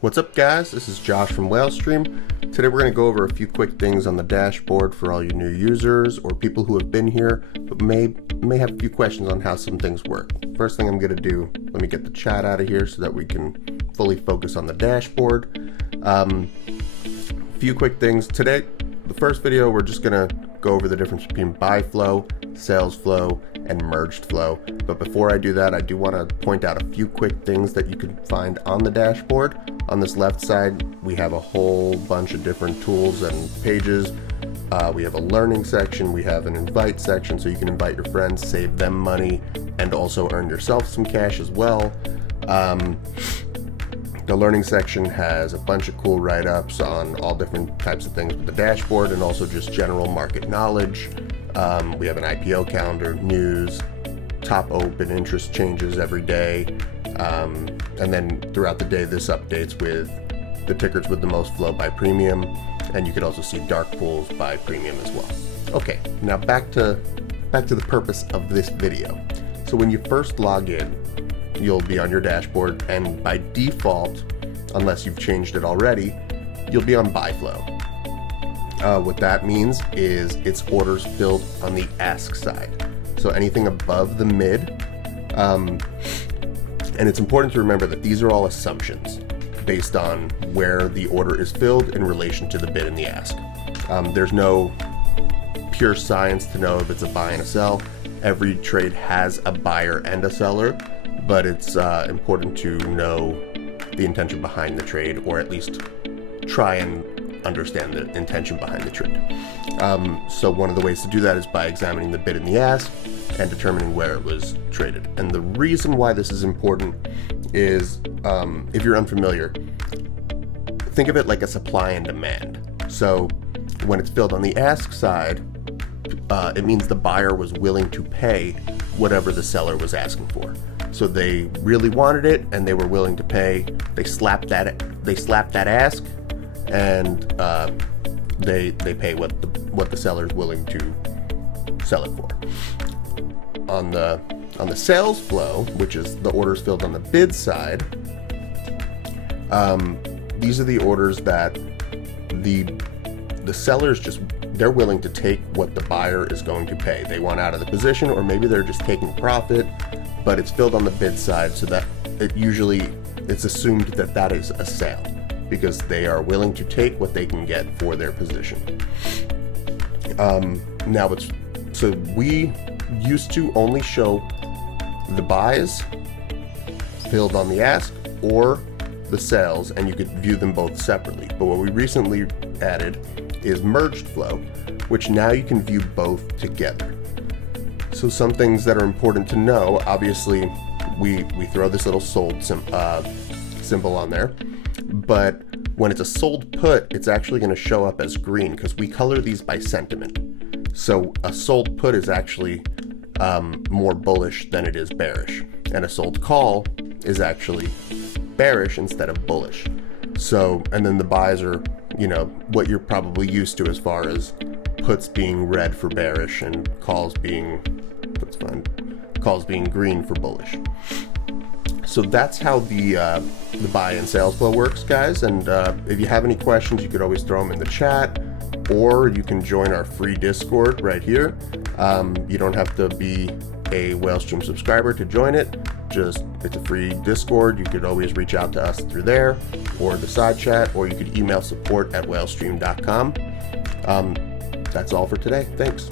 What's up guys, this is Josh from WhaleStream. Today we're going to go over a few quick things on the dashboard for all you new users or people who have been here but may have a few questions on how some things work. First thing I'm going to do, let me get the chat out of here so that we can fully focus on the dashboard. A few quick things. Today, the first video, we're just going to go over the difference between buy flow, sales flow, and merged flow. But before I do that, I do want to point out a few quick things that you can find on the dashboard. On this left side, we have a whole bunch of different tools and pages. We have a learning section, we have an invite section, so you can invite your friends, save them money, and also earn yourself some cash as well. The learning section has a bunch of cool write-ups on all different types of things with the dashboard and also just general market knowledge. We have an IPO calendar, news, top open interest changes every day. And then throughout the day, this updates with the tickers with the most flow by premium, and you can also see dark pools by premium as well. Okay, now back to the purpose of this video. So when you first log in, you'll be on your dashboard, and by default, unless you've changed it already, you'll be on buy flow. What that means is it's orders filled on the ask side. So anything above the mid, and it's important to remember that these are all assumptions based on where the order is filled in relation to the bid and the ask. There's no pure science to know if it's a buy and a sell. Every trade has a buyer and a seller, but it's important to know the intention behind the trade, or at least try and understand the intention behind the trade. So one of the ways to do that is by examining the bid and the ask and determining where it was traded. And the reason why this is important is, if you're unfamiliar, think of it like a supply and demand. So when it's filled on the ask side, it means the buyer was willing to pay whatever the seller was asking for. So they really wanted it and they were willing to pay. They slapped that ask, and they pay what the seller is willing to sell it for. On the sales flow, which is the orders filled on the bid side, these are the orders that the sellers they're willing to take what the buyer is going to pay. They want out of the position, or maybe they're just taking profit, but it's filled on the bid side, so that it's assumed that that is a sale because they are willing to take what they can get for their position. So we used to only show the buys filled on the ask or the sales, and you could view them both separately. But what we recently added is merged flow, which now you can view both together. So some things that are important to know, obviously we throw this little sold symbol on there, but when it's a sold put, it's actually going to show up as green because we color these by sentiment. So a sold put is actually more bullish than it is bearish, and a sold call is actually bearish instead of bullish. So, and then the buys are, what you're probably used to as far as puts being red for bearish and calls being green for bullish. So that's how the buy and sales flow works, guys. And if you have any questions, you could always throw them in the chat, or you can join our free Discord right here. You don't have to be a WhaleStream subscriber to join it. It's a free Discord. You could always reach out to us through there or the side chat, or you could email support@whalestream.com. That's all for today. Thanks.